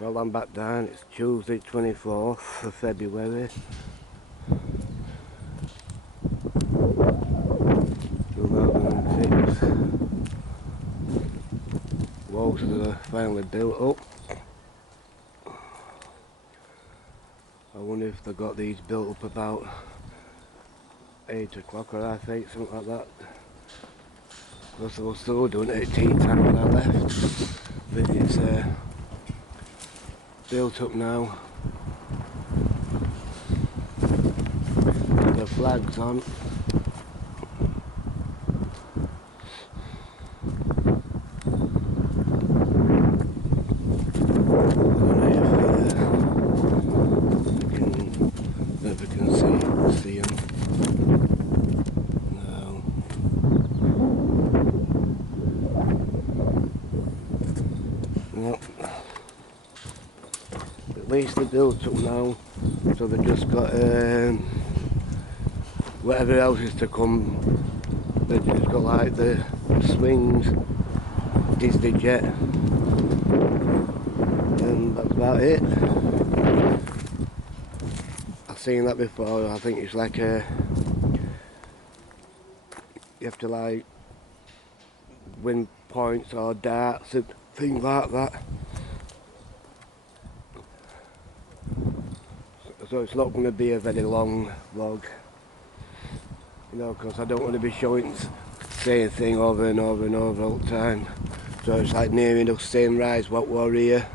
Well, I'm back down. It's Tuesday 24th of February 2006. Walls are finally built up. I wonder if they got these built up about 8 o'clock or half 8, something like that. Because they were still doing it at tea time when I left. But it's built up now. The flag's on. If you can see them. No. Nope. At least they're built up now, so they've just got whatever else is to come. They've just got like the swings, Disney jet, and that's about it. I've seen that before. I think it's like you have to like win points or darts and things like that. So it's not going to be a very long vlog, you know, because I don't want to be showing the same thing over and over and over all the time. So it's like near enough same rides what were here.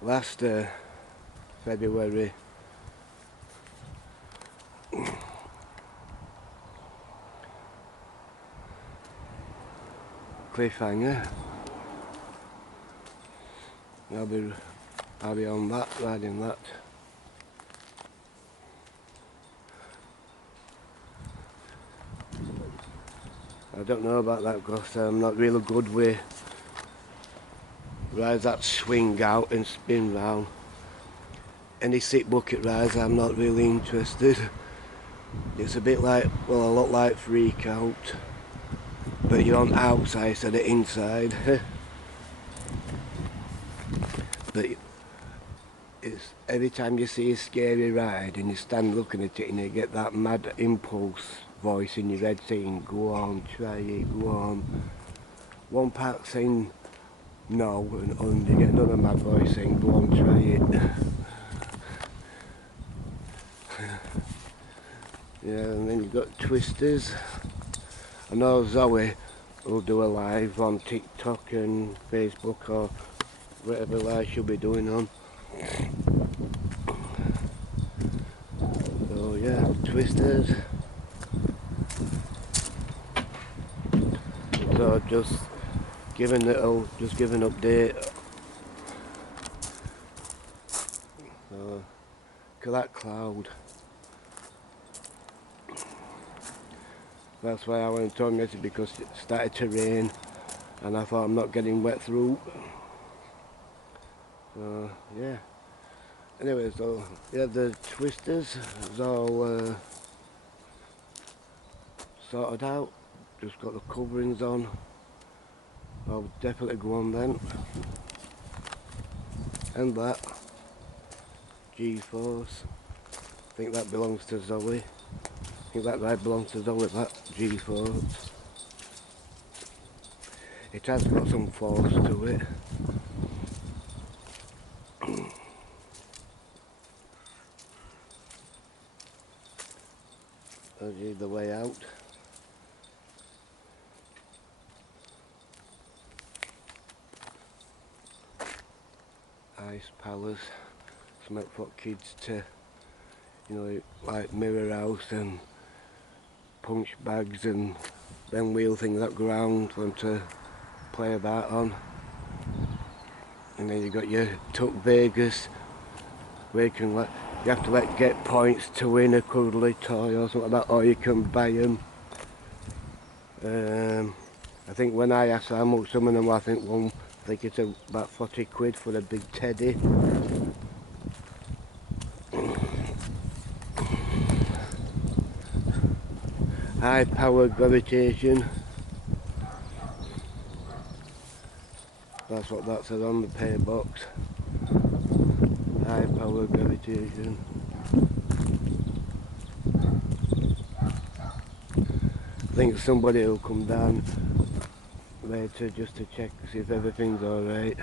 Last February, cliffhanger. I'll be on that, riding that. I don't know about that because I'm not really good with rides that swing out and spin round. Any sit bucket rides I'm not really interested. It's a bit like, well, a lot like Freak Out, but you're on outside instead of inside. But it's every time you see a scary ride and you stand looking at it and you get that mad impulse voice in your head saying, go on, try it, go on. One part saying no, and you get another mad voice saying, go on, try it. Yeah, and then you've got Twisters. I know Zoe will do a live on TikTok and Facebook or whatever live she'll be doing on. So yeah, Twisters. So just give an update. So look at that cloud. That's why I went on yesterday, because it started to rain and I thought I'm not getting wet through. So yeah. Anyway, so yeah, the Twisters is all sorted out. Just got the coverings on. I'll definitely go on then. And that G-Force. I think that belongs to Zoe. I think that ride belongs to Zoe, that G-Force. It has got some force to it. That's the way out. Ice Palace, something for kids to, you know, like Mirror House and punch bags and then wheel things up ground for them to play about on. And then you got your Tuck Vegas, where you can you have to get points to win a cuddly toy or something like that, or you can buy them. I think when I asked how much some of them, I think it's about 40 quid for a big teddy. High powered gravitation. That's what that says on the paint box. High power gravitation. I think somebody will come down later just to check to see if everything's alright.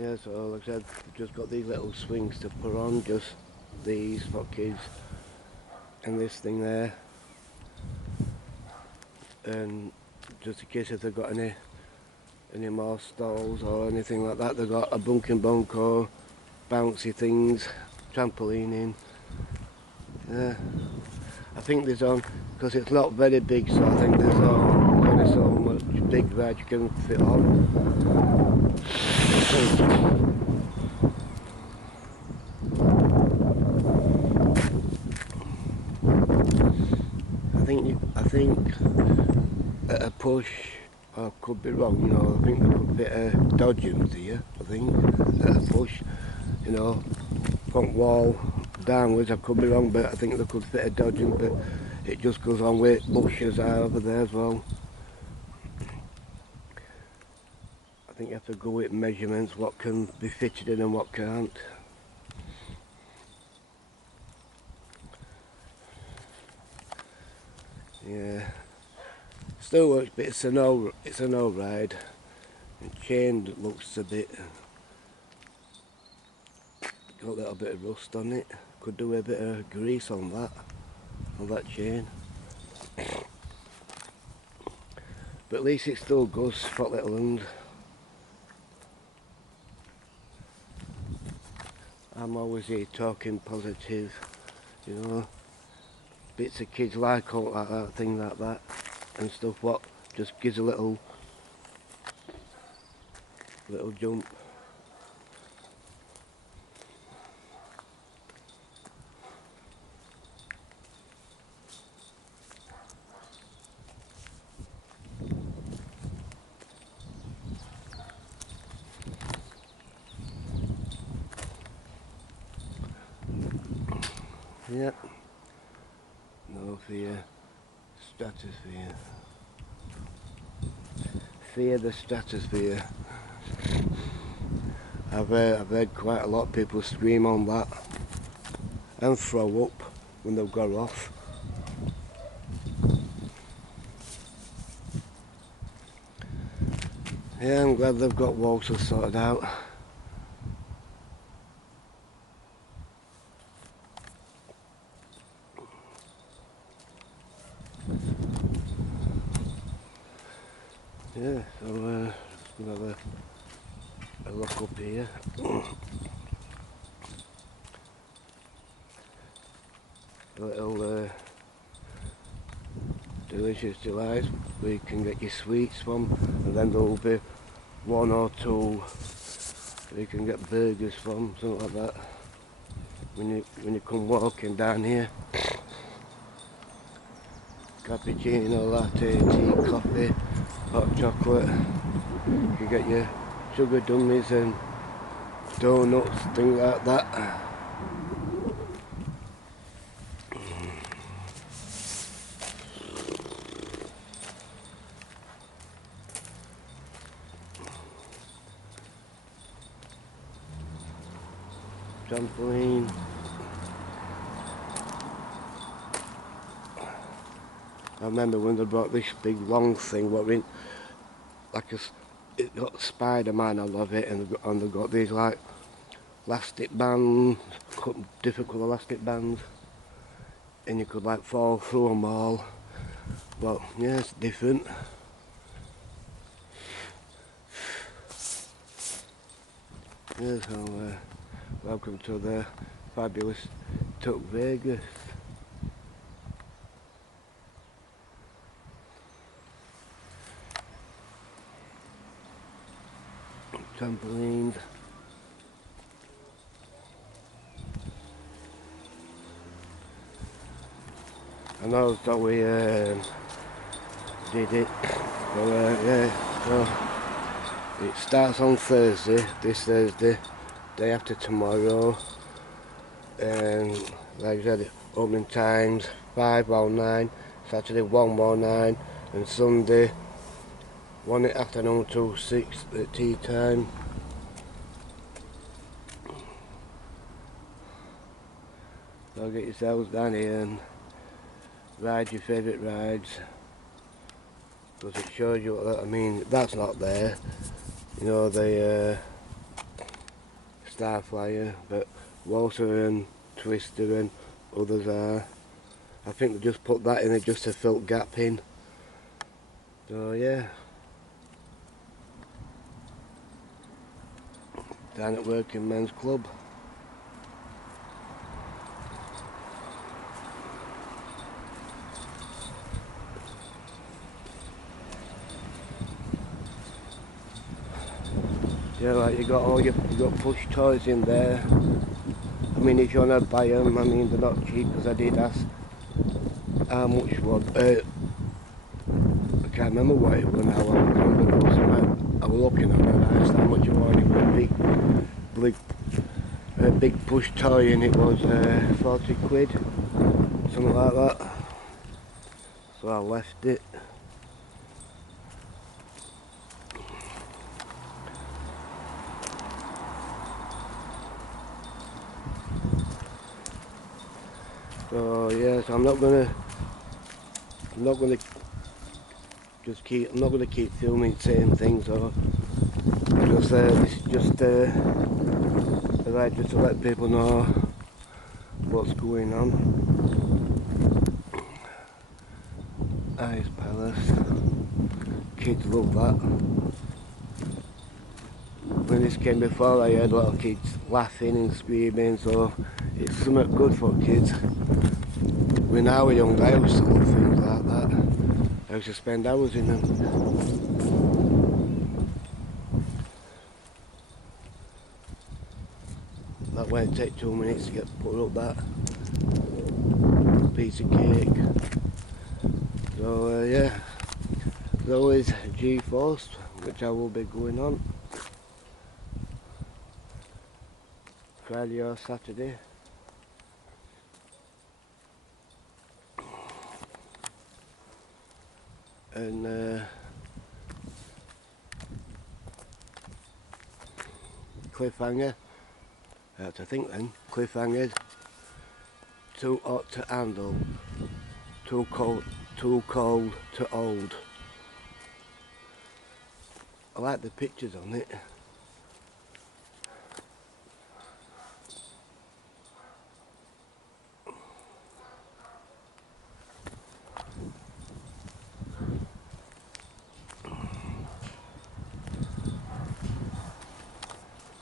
Yeah, so like I said, we've just got these little swings to put on, just these for kids, and this thing there, and just in case if they've got any more stalls or anything like that, they've got a bunking bunko, bouncy things, trampolining. Yeah, I think there's on, because it's not very big, so I think there's only so much big that you can fit on. I think at a push, I could be wrong, you know, I think they could fit a dodgems here, I think, at a push, you know, front wall downwards, I could be wrong, but I think they could fit a dodgem, but it just goes on with bushes are over there as well. I think you have to go with measurements, what can be fitted in and what can't. Yeah, still works, but it's a no ride. And chain looks a bit, got a little bit of rust on it. Could do a bit of grease on that chain. But at least it still goes for little ones. I'm always here talking positive, you know. Bits of kids like all like that, things like that, and stuff what just gives a little jump. Yep. No fear. Stratosphere. Fear the stratosphere. I've heard quite a lot of people scream on that and throw up when they've got off. Yeah, I'm glad they've got water sorted out. Yeah, so just gonna have a look up here. A little delicious delights where you can get your sweets from, and then there'll be one or two where you can get burgers from, something like that. When you come walking down here. Cappuccino, latte, tea, coffee, hot chocolate. You can get your sugar dummies and donuts, things like that. Trampoline. I remember when they brought this big long thing, what in like it got Spider-Man, I love it, and they've got these like elastic bands, different colour elastic bands, and you could like fall through them all. But yeah, it's different. Yeah, so welcome to the fabulous Tuck Vegas. Trampolines. I know that we did it, but yeah, so it starts on Thursday, this Thursday, day after tomorrow, and like I said, opening times 5:09, Saturday 1:09, and Sunday 1 in the afternoon till 6 at tea time. So get yourselves down here and ride your favourite rides, because it shows you what, I mean, that's not there, you know, the Starflyer, but Walter and Twister and others are. I think they just put that in there just to fill gap in. So yeah, down at Working Men's Club. Yeah, like you got push toys in there. I mean, if you wanna buy them, I mean they're not cheap, because I did ask how much was. I can't remember what it was now. I was looking at it and I asked how much it was. It was a big push toy, and it was 40 quid, something like that. So I left it. So yes, I'm not gonna keep filming saying things, or just like just to let people know what's going on. Ice Palace, kids love that. When this came before, I heard a lot of kids laughing and screaming, so it's something good for kids. When I was young, I used to love things like that. I used to spend hours in them. That won't take 2 minutes to get put up that piece of cake. So yeah, there's always G-Force, which I will be going on Friday or Saturday. And cliffhanger, I have to think then, cliffhanger, too hot to handle, too cold to hold. I like the pictures on it.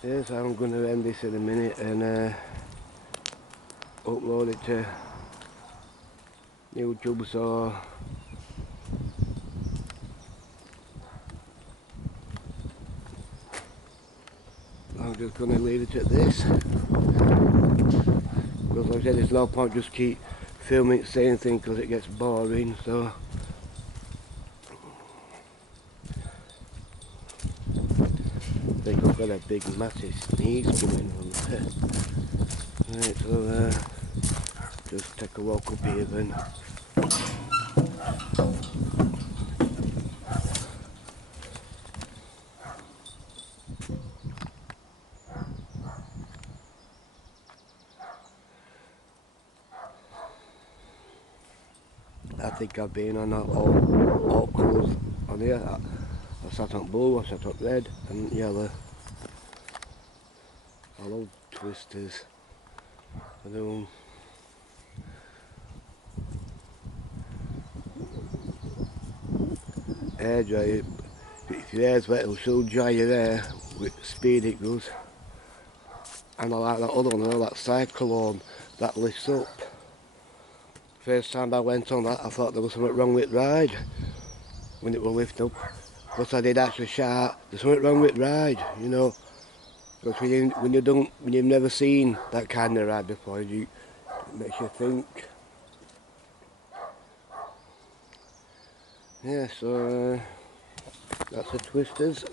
Yes, I'm going to end this in a minute and upload it to YouTube, so I'm just going to leave it at this, because like I said, there's no point just keep filming saying things, because it gets boring. So I think I've got a big massive sneeze going on there. Right, so just take a walk up here then. I think I've been on all colours on here. I sat on blue, I sat on red and yellow. I love twisters. I do. Hair dryer. If your hair's wet, it'll still dry your hair with speed it goes. And I like that other one, that cyclone that lifts up. First time I went on that, I thought there was something wrong with the ride when it will lift up. But I did actually shout, there's something wrong with the ride, you know. Because when you've never seen that kind of ride before, it makes you think. Yeah, so that's the twisters.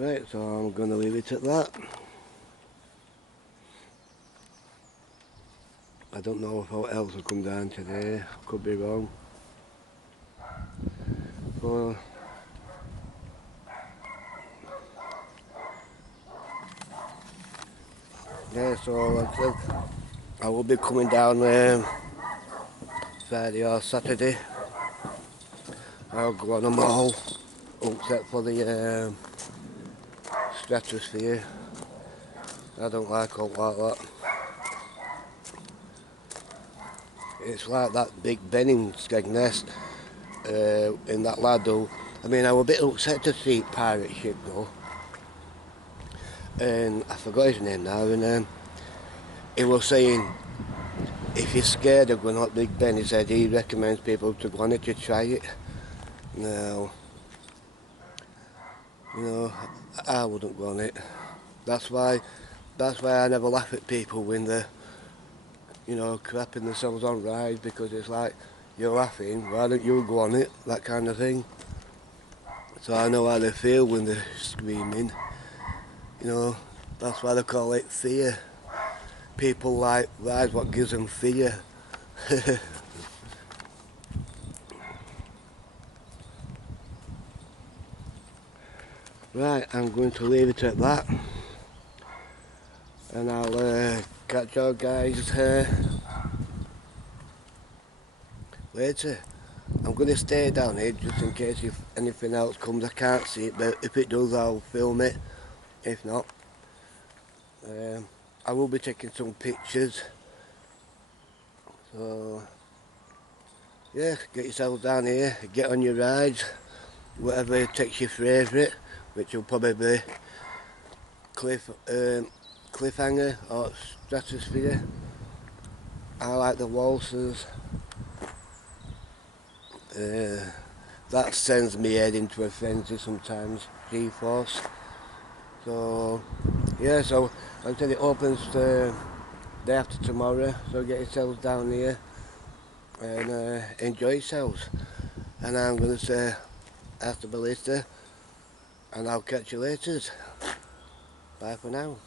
Right, so I'm going to leave it at that. I don't know if what else will come down today, could be wrong. Well, yeah, so like I said, I will be coming down Friday or Saturday. I'll go on them all, except for the stratosphere. I don't like all like that. It's like that big Ben in Skegness, in that ladle. I mean, I was a bit upset to see pirate ship go. And I forgot his name now, and he was saying, if you're scared of going on Big Ben, he said he recommends people to go on it to try it. No, you know, I wouldn't go on it. That's why I never laugh at people when they're, you know, crapping themselves on rides, because it's like, you're laughing, why don't you go on it, that kind of thing. So I know how they feel when they're screaming, you know, that's why they call it fear. People like rides what gives them fear. Right, I'm going to leave it at that, and I'll catch you guys later. I'm going to stay down here just in case if anything else comes. I can't see it, but if it does I'll film it. If not, I will be taking some pictures. So yeah, get yourselves down here, get on your rides, whatever takes your favourite, which will probably be cliffhanger or stratosphere. I like the waltzers. That sends me head into a frenzy sometimes, G-force. So yeah, so until it opens day after tomorrow, so get yourselves down here and enjoy yourselves. And I'm going to say hasta la vista, and I'll catch you later. Bye for now.